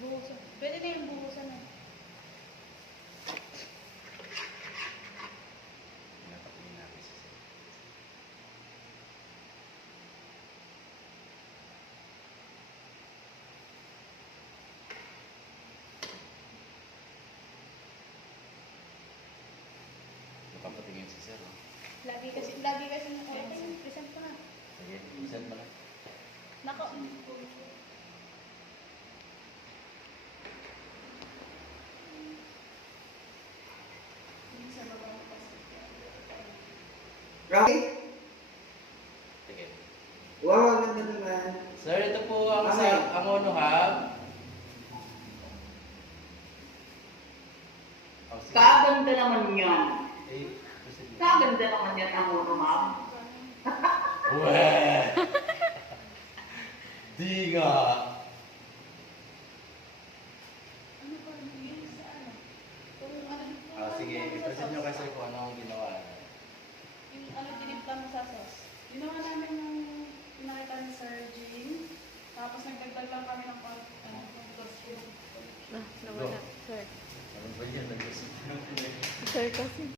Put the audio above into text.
Buhusan. Pwede na yung buhusan na. Pinapatingin natin si sir. Papatingin si sir. Lagi kasi present ko na. Sige, isend mo na. Nako. Right? Sige. Wow, ang ganda naman. Sir, ito po ang Okay. ang Ono Hub. Oh, sige. Kaganda naman yan. Eh, proceed. Kaganda naman yan ang uno, ma'am. Weh! Di nga! Ano pa? Yung sa ano? Kung ano Ah, sige, i-present nyo kasi kung ano ang ginawa. yung ano tinimpla mo sa sauce. Ginawa namin yung pinakita ni Sir Jean. Tapos nagdagdag lang kami ng Nawala. Sir. Ano ba yan? Sir kasi.